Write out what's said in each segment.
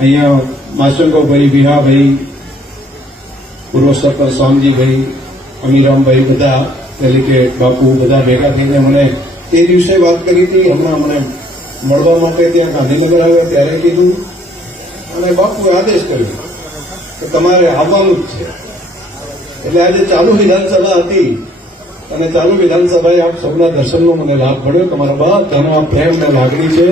અહીંયા માસંગોભાઈ વિહાભાઈ પૂર્વ સરપંચ શામજીભાઈ અમીરામભાઈ બધા તરીકે બાપુ બધા ભેગા થઈને મને તે દિવસે વાત કરી હતી. હમણાં મને મળવા માટે ત્યાં ગાંધીનગર આવ્યા, ત્યારે કીધું. અને બાપુએ આદેશ કર્યો કે તમારે આવવાનું જ છે. એટલે આજે ચાલુ વિધાનસભા હતી. અને ચાલુ વિધાનસભાએ આપ સૌના દર્શનનો મને લાભ મળ્યો. તમારા બધાનો આ પ્રેમ અને લાગણી છે.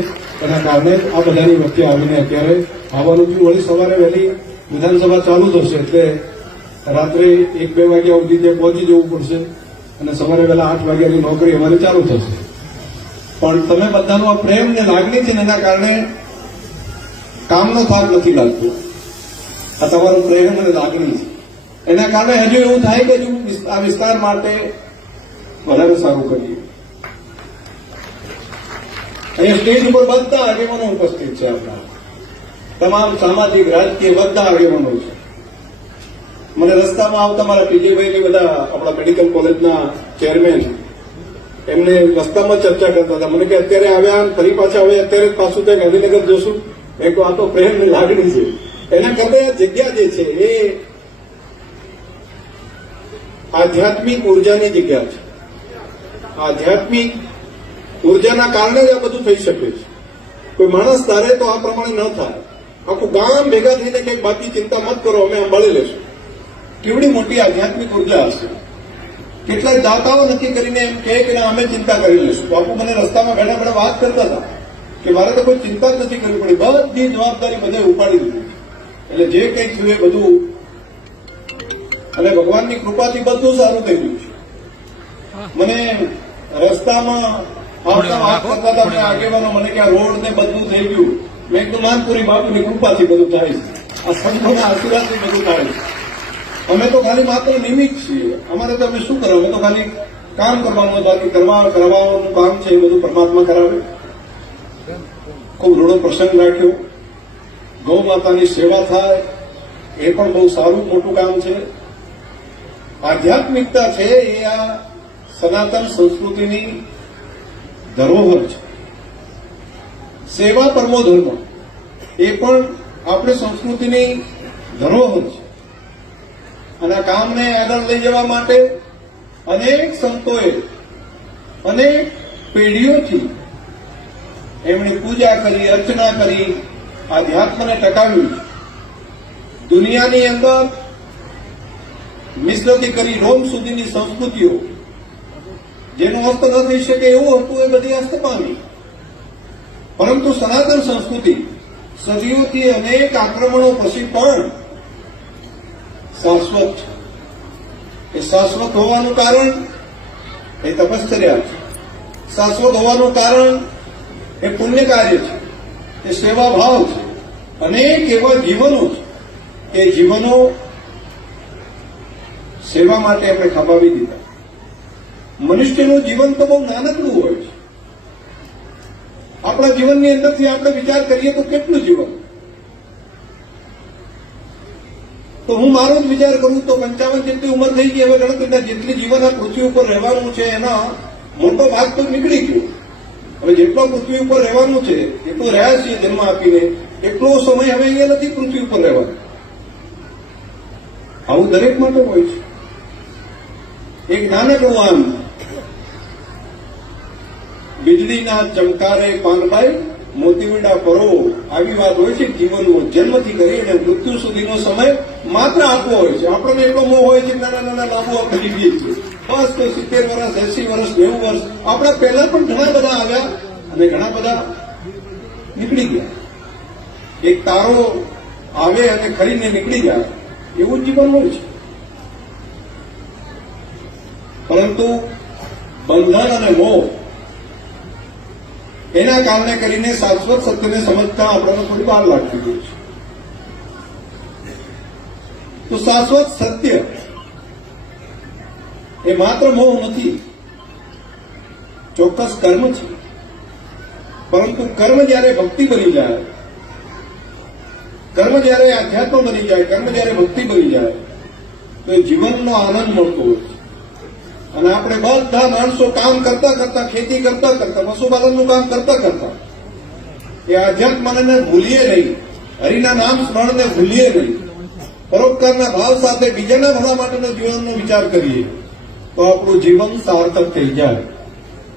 એના કારણે આ બધાની વચ્ચે આવીને અત્યારે આવવાનું થયું. વળી સવારે વહેલી વિધાનસભા ચાલુ થશે એટલે રાત્રે એક, બે વાગ્યા સુધી ત્યાં પહોંચી જવું પડશે અને સવારે વહેલા આઠ વાગ્યાની નોકરી અમારી ચાલુ થશે. પણ તમે બધાનો આ પ્રેમ ને લાગણી છે એના કારણે કામનો ભાગ નથી લાગતો. આ તમારો પ્રેમ અને લાગણી છે. એના કારણે હજુ એવું થાય કે આ વિસ્તાર માટે વધારે સારું કરીએ. અહીંયા સ્ટેજ ઉપર બધા આગેવાનો ઉપસ્થિત છે આપણા. તમામ સામાજિક, રાજકીય બધા આગેવાનો છે. મને રસ્તામાં આવતા મારા પીજેભાઈ ને બધા આપણા મેડિકલ કોલેજના ચેરમેન. એમને રસ્તામાં ચર્ચા કરતા હતા. મને કે અત્યારે આવ્યા ફરી પાછા આવ્યા, અત્યારે જ પાછું ત્યાં ગાંધીનગર જોશું. એક આ તો પ્રેમ ને લાગણી છે. એના કરતા આ જગ્યા જે છે, એ આધ્યાત્મિક ઉર્જાની જગ્યા છે. આધ્યાત્મિક ઉર્જાના કારણે જ આ બધું થઈ શકે છે. કોઈ માણસ તારે તો આ પ્રમાણે ન થાય. આખું ગામ ભેગા થઈને કંઈક બાકી ચિંતા મત કરો, અમે સંભાળી લેશું. કેવડી મોટી આધ્યાત્મિક ઊર્જા હશે. કેટલાય દાતાઓ નક્કી કરીને એમ કે અમે ચિંતા કરી લઈશું. બાપુ મને રસ્તામાં બેઠા બેઠા વાત કરતા હતા કે મારે તો કોઈ ચિંતા જ નથી કરવી પડી. બધી જવાબદારી બધે ઉપાડી દીધી એટલે જે કંઈક થયું એ બધું અને ભગવાનની કૃપાથી બધું સારું થઈ ગયું છે. મને રસ્તામાં આવતા આગેવાનો મને કે આ રોડ ને બધું થઈ ગયું. મેં એકદમ માનપુરી બાપુની કૃપાથી બધું થાય આ સંતોના આશીર્વાદથી બધું થાય અમે તો ખાલી માત્ર નિમિત્ત છીએ. અમારે તો અમે શું કરો અમે તો ખાલી કામ કરવાનું બાકી કરવા કરવાનું કામ છે એ બધું પરમાત્મા કરાવે. ખૂબ રૂડો પ્રસંગ રાખ્યો. ગૌ માતાની સેવા થાય. એ પણ બહુ સારું મોટું કામ છે. આધ્યાત્મિકતા છે એ આ સનાતન સંસ્કૃતિની ધરોહર છે. સેવા પરમો ધર્મ, એ પણ આપણી સંસ્કૃતિની ધરોહર છે. અને કામને આગળ લઈ જવા માટે અનેક સંતોએ અનેક પેઢીઓથી એમણે પૂજા કરી, અર્ચના કરી, આધ્યાત્મને ટકાવ્યું દુનિયાની અંદર મિશ્રથી કરી રોમ સુધીની સંસ્કૃતિઓ જેનો અસ્ત ન થઈ શકે એવું હતું એ બધી અસ્ત પામી પરંતુ સનાતન સંસ્કૃતિ સદીઓથી અનેક આક્રમણો પછી પણ શાશ્વત છે. એ શાશ્વત હોવાનું કારણ એ તપશ્ચર્યા છે. શાશ્વત હોવાનું કારણ એ પુણ્ય કાર્ય છે. એ સેવા ભાવ છે. અનેક એવા જીવનો છે કે જીવનો સેવા માટે આપણે ખપાવી દીધા. મનુષ્યનું જીવન તો બહુ નાનકડું હોય છે. આપણા જીવનની અંદરથી આપણે વિચાર કરીએ તો કેટલું જીવન? તો હું મારો જ વિચાર કરું તો પંચાવન જેટલી ઉંમર થઈ ગઈ, હવે ગણતરીના જેટલી જીવન આ પૃથ્વી ઉપર રહેવાનું છે એના મોટો ભાગ તો નીકળી ગયો. હવે જેટલો પૃથ્વી ઉપર રહેવાનું છે, એટલું રહ્યા છીએ જન્મ આપીને, એટલો સમય હવે અહીંયા નથી પૃથ્વી ઉપર રહેવાનો. આવું દરેક માટે હોય છે. એક નાનકડું આમ વીજળીના ચમકારે પાનભાઈ મોતીવડા કરો આવી વાત હોય છે, જીવનનો જન્મથી કરીને મૃત્યુ સુધીનો સમય માત્ર આપવો હોય છે. આપણને એટલો મોહ હોય છે નાના નાના લાભો આપણે લીધીએ છીએ. બસ તો સિત્તેર વર્ષ, એસી વર્ષ, નેવું વર્ષ, આપણા પહેલા પણ ઘણા બધા આવ્યા અને ઘણા બધા નીકળી ગયા. એક તારો આવે અને ખરીને નીકળી જાય, એવું જીવન હોય છે. પરંતુ બંધન અને મોહ એના કારણે કરીને શાશ્વત સત્યને સમજતા આપણને થોડી વાર લાગતી ગઈ છે. તો શાશ્વત સત્ય એ માત્ર મોહ નથી, ચોક્કસ કર્મ છે. પરંતુ કર્મ જ્યારે ભક્તિ બની જાય, કર્મ જ્યારે આધ્યાત્મ બની જાય, કર્મ જ્યારે ભક્તિ બની જાય, તો જીવનનો આનંદ મળતો હોય અને આપણે બધા માણસો કામ કરતા કરતા, ખેતી કરતા કરતા, પશુપાલનનું કામ કરતા કરતા, એ આધ્યાત્મને ભૂલીએ નહીં. હરિના નામ સ્મરણને ભૂલીએ નહીં. પરોપકારના ભાવ સાથે બીજાના ભલા માટેનો જીવનનો વિચાર કરીએ, તો આપણું જીવન સાર્થક થઈ જાય.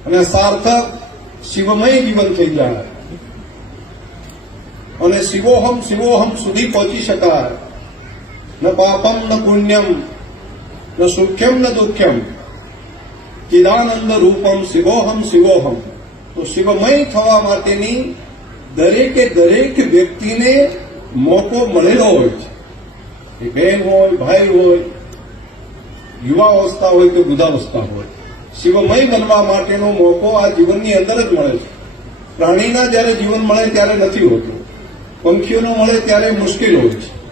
અને સાર્થક શિવમય જીવન થઈ જાય. અને શિવોહમ શિવોહમ સુધી પહોંચી શકાય. ન પાપમ, ન પુણ્યમ, ન સુખ્યમ, ન દુઃખ્યમ ચિદાનંદ રૂપમ શિવોહમ શિવોહમ. તો શિવમય થવા માટેની દરેકે દરેક વ્યક્તિને મોકો મળેલો હોય છે. એ બહેન હોય, ભાઈ હોય યુવાવસ્થા હોય કે બુધાવસ્થા હોય. શિવમય બનવા માટેનો મોકો આ જીવનની અંદર જ મળે છે. પ્રાણીના જ્યારે જીવન મળે ત્યારે નથી હોતું. પંખીઓનો મળે ત્યારે મુશ્કેલ હોય છે.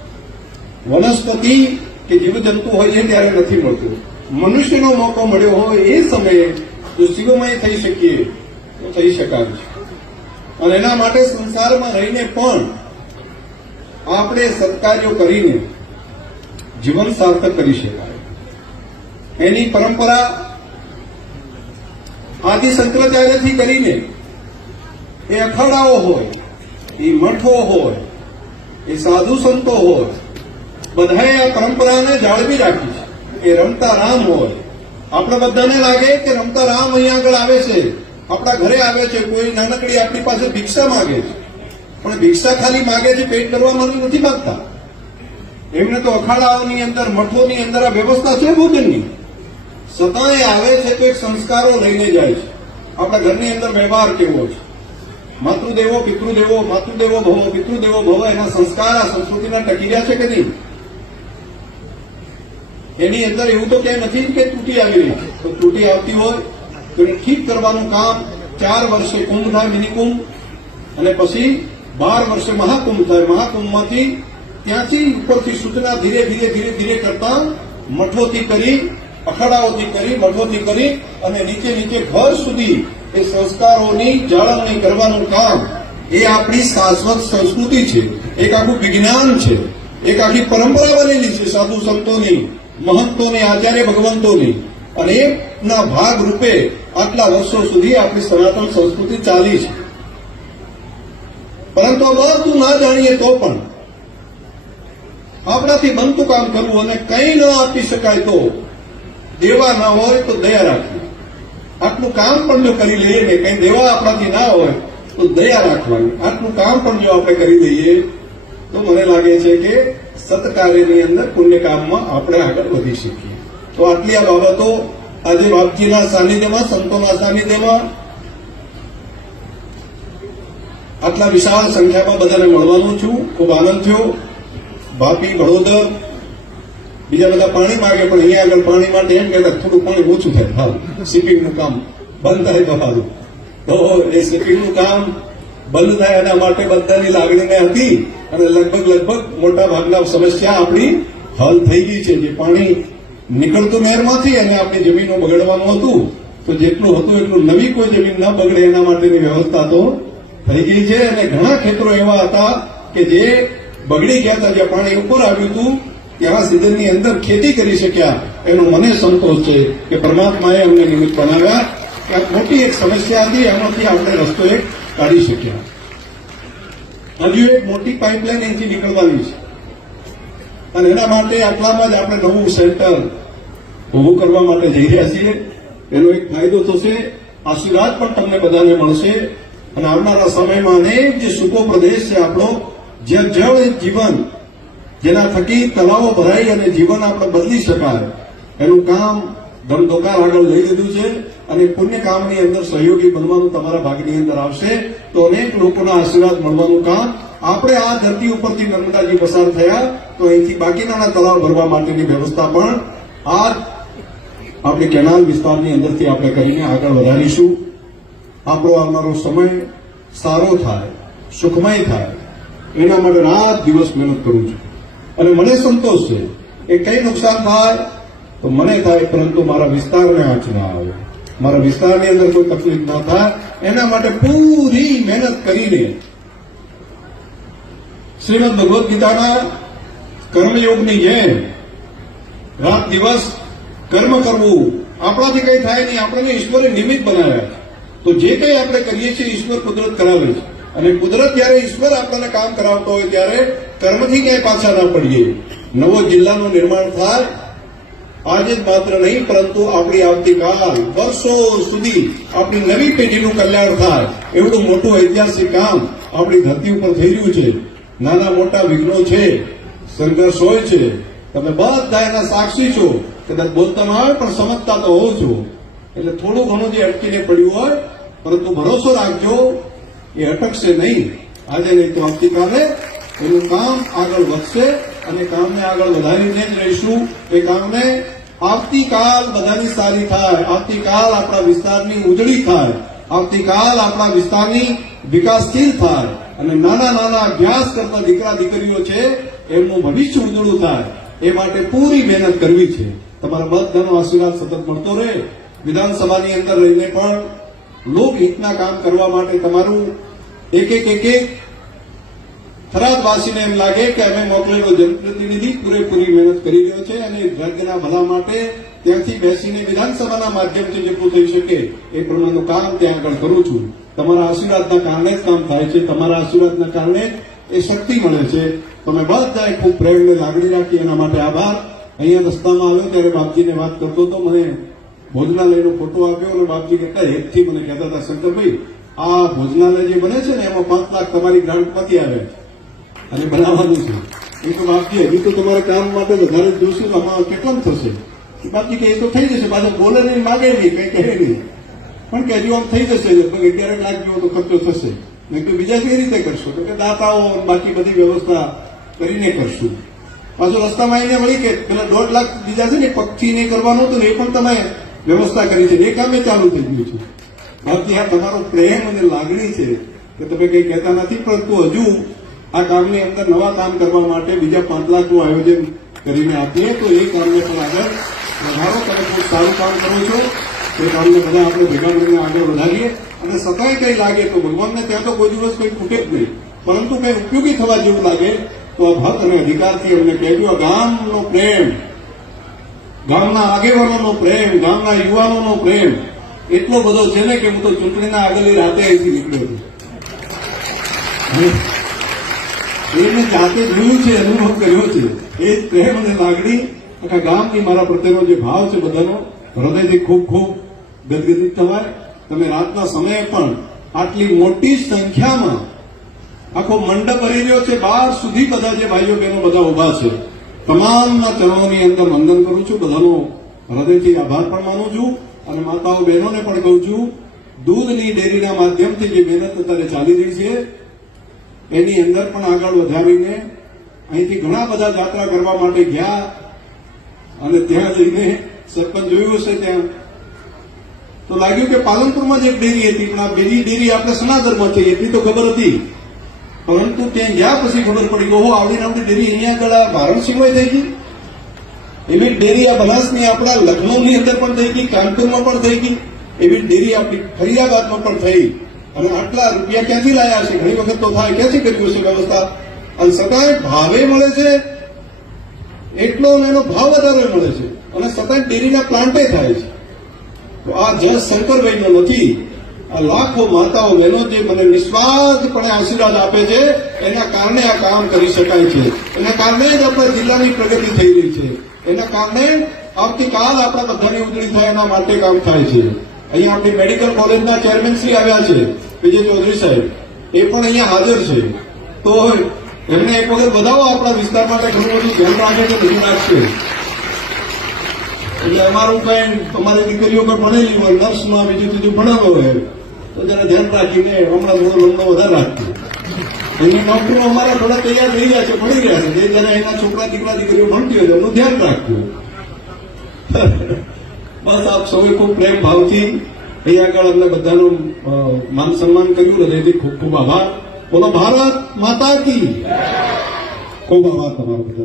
વનસ્પતિ કે જીવજંતુ હોય છે ત્યારે નથી મળતું. મનુષ્યનો મોકો મળ્યો હોય એ સમયે જો શિવમય થઈ શકીએ તો થઈ શકાય છે. અને એના માટે સંસારમાં રહીને પણ આપણે સત્કાર્યો કરીને જીવન સાર્થક કરી શકાય. એની પરંપરા આદિ શંકરાચાર્યથી કરીને એ અખાડાઓ હોય, એ મઠો હોય, એ સાધુ સંતો હોય, બધાએ આ પરંપરાને જાળવી રાખી છે. એ રમતા રામ હોય. આપણે બધાને લાગે કે રમતા રામ અહીંયા આગળ આવે છે. આપણા ઘરે આવે છે. કોઈ નાનકડી આપણી પાસે ભિક્ષા માગે છે. પણ ભિક્ષા ખાલી માગે છે, પેટ કરવા માટે નથી માગતા. એમને તો અખાડાઓની અંદર, મઠોની અંદર આ વ્યવસ્થા છે ભોજનની. સદાય આવે છે તો એક સંસ્કારો લઈને જાય છે. આપણા ઘરની અંદર વ્યવહાર કેવો છે? માતૃદેવો, પિતૃદેવો, માતૃદેવો ભવો, પિતૃદેવો ભવો, એના સંસ્કાર આ સંસ્કૃતિના ટકી રહ્યા છે કે નહીં? એની અંદર એવું તો ક્યાંય નથી કે તૂટી આવી રહી. તો તૂટી આવતી હોય તો એને ઠીક કરવાનું કામ ચાર વર્ષે કુંભ થાય મિનિકુંભ અને પછી બાર વર્ષે મહાકુંભ થાય. મહાકુંભમાંથી ત્યાંથી ઉપરથી સૂચના ધીરે ધીરે ધીરે ધીરે કરતા મઠોથી કરી, અખાડાઓથી કરી, મઠોથી કરી અને નીચે નીચે ઘર સુધી એ સંસ્કારોની જાળવણી કરવાનું કામ એ આપણી શાશ્વત સંસ્કૃતિ છે. એક આખું વિજ્ઞાન છે. એક આખી પરંપરા બનેલી છે, સાધુ સંતોની. મહંતોની આચાર્ય ભગવંતોની અને એના ભાગ આટલા વર્ષો સુધી આપણી સનાતન સંસ્કૃતિ ચાલી છે. પરંતુ બધું ના જાણીએ તો પણ આપણાથી બનતું કામ કરવું અને કંઈ ન આપી શકાય તો દેવા ના હોય તો દયા રાખવી. આટલું કામ પણ જો કરી લઈએ ને કંઈ દેવા આપણાથી ના હોય તો દયા રાખવાની. આટલું કામ પણ જો આપણે કરી દઈએ તો મને લાગે છે કે સત્કાર્યની અંદર પુણ્યકામમાં આપણે આગળ વધી શકીએ. તો આટલી આ બાબતો આજે બાપજીના સાનિધ્યમાં, સંતોના સાનિધ્યમાં, આટલા વિશાળ સંખ્યામાં બધાને મળવાનું છું. ખૂબ આનંદ થયો. ભાપી વડોદર બીજા બધા પાણી માગે, પણ અહીંયા આગળ પાણી માટે એમ કહેતા થોડું પાણી ઓછું થાય. હાલ શિપિંગનું કામ બંધ થાય તો સારું. તો એ શિપિંગનું કામ બંધ થાય એના માટે બધાની લાગણીને હતી અને લગભગ લગભગ મોટા ભાગના સમસ્યા આપણી હલ થઈ ગઈ છે. જે પાણી નીકળતું નહેરમાંથી અને આપણી જમીનો બગડવાનું હતું. તો જેટલું હતું એટલું નવી કોઈ જમીન ન બગડે એના માટેની વ્યવસ્થા તો થઈ ગઈ છે. અને ઘણા ખેતરો એવા હતા કે જે બગડી ગયા હતા. જ્યાં પાણી ઉપર આવ્યું હતું, ત્યાં સિઝનની અંદર ખેતી કરી શક્યા. એનો મને સંતોષ છે કે પરમાત્માએ અમને નિમિત્ત બનાવ્યા. આ મોટી એક સમસ્યા હતી. એમાંથી આપણે રસ્તો એક કાઢી શક્યા. હજુ એક મોટી પાઇપલાઇન અહીંથી નીકળવાની છે. અને એના માટે આટલામાં જ આપણે નવું સેન્ટર ઉભું કરવા માટે જઈ રહ્યા છીએ. એનો એક ફાયદો થશે. આશીર્વાદ પણ તમને બધાને મળશે. અને આવનારા સમયમાં અનેક જે સૂકો પ્રદેશ છે આપણો જ્યાં જળ એ જીવન, જેના થકી તળાવો ભરાઈ અને જીવન આપણે બદલી શકાય. એનું કામ ધમધોકાર આગળ લઈ લીધું છે. અને પુણ્ય કામની અંદર સહયોગી બનવાનું તમારા ભાગની અંદર આવશે, તો અનેક લોકોના આશીર્વાદ મળવાનું કામ. આપણે આ ધરતી ઉપરથી નર્મદાજી પસાર થયા, તો અહીંથી બાકીના તળાવ ભરવા માટેની વ્યવસ્થા પણ આ આપણે કેનાલ વિસ્તારની અંદરથી આપણે કરીને આગળ વધારીશું. આપણો આવનારો સમય સારો થાય, સુખમય થાય. એના માટે રાત દિવસ મહેનત કરું છું. અને મને સંતોષ છે. એ કઈ નુકસાન થાય તો મને થાય, પરંતુ મારા વિસ્તારને આંચ ના આવે. મારા વિસ્તારની અંદર કોઈ તકલીફ ન થાય. એના માટે પૂરી મહેનત કરીને શ્રીમદ ભગવદ્ ગીતાના કર્મયોગની જેમ રાત દિવસ કર્મ કરવું આપણાથી કંઈ થાય નહીં. આપણને ઈશ્વરે નિમિત્ત બનાવ્યા તો જે કંઈ આપણે કરીએ છીએ, ઈશ્વર કુદરત કરાવે છે. અને કુદરત જ્યારે ઈશ્વર આપણને કામ કરાવતો હોય, ત્યારે કર્મથી ક્યાંય પાછા ના પડીએ. નવો જિલ્લાનું નિર્માણ થાય આજે માત્ર નહીં, પરંતુ આપણી આવતીકાલ વર્ષો સુધી આપણી નવી પેઢીનું કલ્યાણ થાય. એવડું મોટું ઐતિહાસિક કામ આપણી ધરતી ઉપર થઈ રહ્યું છે. નાના મોટા વિઘ્નો છે. સંઘર્ષ હોય છે. તમે બધા એના સાક્ષી છો. કદાચ બોલતા ના આવે પણ સમજતા તો હોવ છો. એટલે થોડું ઘણું જે અટકીને પડ્યું હોય, પરંતુ ભરોસો રાખજો, એ અટકશે નહીં. આજે નહીં તો આવતીકાલે એનું કામ આગળ વધશે. અને કામને આગળ વધારીને જ રહીશું એ કામને આવતીકાલ બધાની સારી થાય. આવતીકાલ આપણા વિસ્તારની ઉજળી થાય. આવતીકાલ આપણા વિસ્તારની વિકાસશીલ થાય. અને નાના નાના અભ્યાસ કરતા દીકરા દીકરીઓ છે, એમનું ભવિષ્ય ઉજળું થાય. એ માટે પૂરી મહેનત કરવી છે. તમારા બધાનો આશીર્વાદ સતત મળતો રહે. વિધાનસભાની અંદર રહીને પણ લોકહિતના કામ કરવા માટે તમારું એક એક એક એક થરાદવાસીને એમ લાગે કે અમે મોકલેલો જનપ્રતિનિધિ પૂરેપૂરી મહેનત કરી રહ્યો છે અને વર્ગના ભલા માટે ત્યાંથી બેસીને વિધાનસભાના માધ્યમથી જેટલું થઈ શકે એ પ્રમાણેનું કામ ત્યાં આગળ કરું છું. તમારા આશીર્વાદના કારણે જ કામ થાય છે. તમારા આશીર્વાદના કારણે એ શક્તિ મળે છે. તમે બધાએ ખૂબ પ્રેમને લાગણી રાખી એના માટે આભાર. અહીંયા રસ્તામાં આવ્યો ત્યારે બાપજીને વાત કરતો હતો મને ભોજનાલયનો ફોટો આપ્યો અને બાપજી કહેતા હેતથી મને કહેતા હતા, શંકરભાઈ, આ ભોજનાલય જે બને છે ને, એમાં પાંચ લાખ તમારી ગ્રાન્ટમાંથી આવે. છે અને બનાવવાનું છે. એ તો માફી હજી તો તમારા કામ માટે વધારે જ જોશું તો આમાં થશે. બાકી કે એ તો થઈ જશે, પાછા બોલે નહીં માગે નહીં, કઈ કહે નહીં. પણ કે હજુ આમ થઈ જશે, લગભગ અગિયાર લાખ જેવો તો ખર્ચો થશે. મેં કીધું બીજા કઈ રીતે કરશો? તો કે દાતાઓ બાકી બધી વ્યવસ્થા કરીને કરશું. પાછું રસ્તામાં આવીને વળી કે પેલા દોઢ લાખ બીજા છે ને પગથી નહીં કરવાનું હતું ને, એ પણ તમે વ્યવસ્થા કરી છે. એ કામે ચાલુ થઈ ગયું છે. બાકી આ તમારો પ્રેમ અને લાગણી છે, કે તમે કઈ કહેતા નથી, પરંતુ હજુ આ કામની અંદર નવા કામ કરવા માટે બીજા પાંચ લાખનું આયોજન કરીને આપીએ. તો એ કામને પણ આગળ વધારો તમે ખૂબ સારું કામ કરો છો. એ કામને બધા આપણે ભેગા મળીને આગળ વધારીએ. અને સતાય કંઈ લાગે તો ભગવાનને ત્યાં તો કોઈ દિવસ કંઈ ખૂટે જ નહીં. પરંતુ કંઈ ઉપયોગી થવા જેવું લાગે તો આ ભક્ત અને અધિકારથી અમને કહેજો ગામનો પ્રેમ, ગામના આગેવાનોનો પ્રેમ, ગામના યુવાનોનો પ્રેમ, એટલો બધો છે ને કે હું તો ચૂંટણીના આગળની રાતે અહીંથી નીકળ્યો છું. અને એ મેં જાતે જોયું છે, અનુભવ કર્યો છે. એ જ પ્રેમ અને લાગણી આખા ગામની મારા પ્રત્યેનો જે ભાવ છે બધાનો, હૃદયથી ખૂબ ખૂબ ગદગદિત થવાય. તમે રાતના સમયે પણ આટલી મોટી સંખ્યામાં આખો મંડપ ભરી રહ્યો છે. બાર સુધી બધા જે ભાઈઓ બહેનો બધા ઊભા છે. તમામના ચરણોની અંદર વંદન કરું છું. બધાનો હૃદયથી આભાર પણ માનું છું અને માતાઓ બહેનોને પણ કહું છું, દૂધની ડેરીના માધ્યમથી જે મહેનત અત્યારે ચાલી રહી છે એની અંદર પણ આગળ વધારીને અહીંથી ઘણા બધા જાત્રા કરવા માટે ગયા અને ત્યાં જઈને સરપંચ જોયું હશે ત્યાં. તો લાગ્યું કે પાલનપુરમાં જ એક ડેરી હતી, પણ આ બીજી ડેરી આપણે સનાતનમાં છે, એટલી તો ખબર હતી. પરંતુ ત્યાં ગયા પછી ખબર પડી ઓહો, આવડી આવડી ડેરી અહીંયા આગળ વારાણસીમાં થઈ ગઈ. એવી ડેરી આ બનાસની આપણા લખનૌની અંદર પણ થઈ ગઈ, કાનપુરમાં પણ થઈ ગઈ. એવી ડેરી આપણી ફરિયાબાદમાં પણ થઈ. અને આટલા રૂપિયા ક્યાંથી લાયા છે? ઘણી વખત તો થાય, ક્યાંથી કર્યું છે વ્યવસ્થા? અને છતાંય ભાવે મળે છે, એટલો એનો ભાવ વધારે મળે છે. અને છતાંય ડેરીના પ્લાન્ટે થાય છે. તો આ જસ શંકરભાઈનો નથી, આ લાખો માતાઓ બહેનો જે મને નિસ્વાર્થપણે આશીર્વાદ આપે છે, એના કારણે આ કામ કરી શકાય છે. એના કારણે જ આપણા જિલ્લાની પ્રગતિ થઈ રહી છે. એના કારણે આવતીકાલ આપણા બધાની ઉજળી થાય, એના માટે કામ થાય છે. અહીંયા આપણી મેડિકલ કોલેજના ચેરમેન શ્રી આવ્યા છે, વિજય ચૌધરી સાહેબ. એ પણ અહીંયા હાજર છે. તો એમને એક વખત બધાવો આપણા વિસ્તાર માટે ઘણું બધું ધ્યાન રાખે કે ધ્યાન રાખશે. એટલે અમારું કઈ અમારી દીકરીઓ પણ ભણેલી હોય, નર્સમાં બીજું બીજું ભણેલો હોય, તો જરા ધ્યાન રાખીને હમણાં થોડો લગ્ન વધારે રાખજો એની નોકરીઓ અમારા થોડા તૈયાર થઈ ગયા છે ભણી રહ્યા છે. જે જરા એના છોકરા દીકરા દીકરીઓ ભણતી હોય એમનું ધ્યાન રાખવું. બસ આપ સૌએ ખૂબ પ્રેમ ભાવથી અહીંયા આગળ અમને બધાનું માન સન્માન કર્યું. હૃદયથી ખૂબ ખૂબ આભાર. બોલો, ભારત માતા કી ખૂબ આભાર તમારો બધા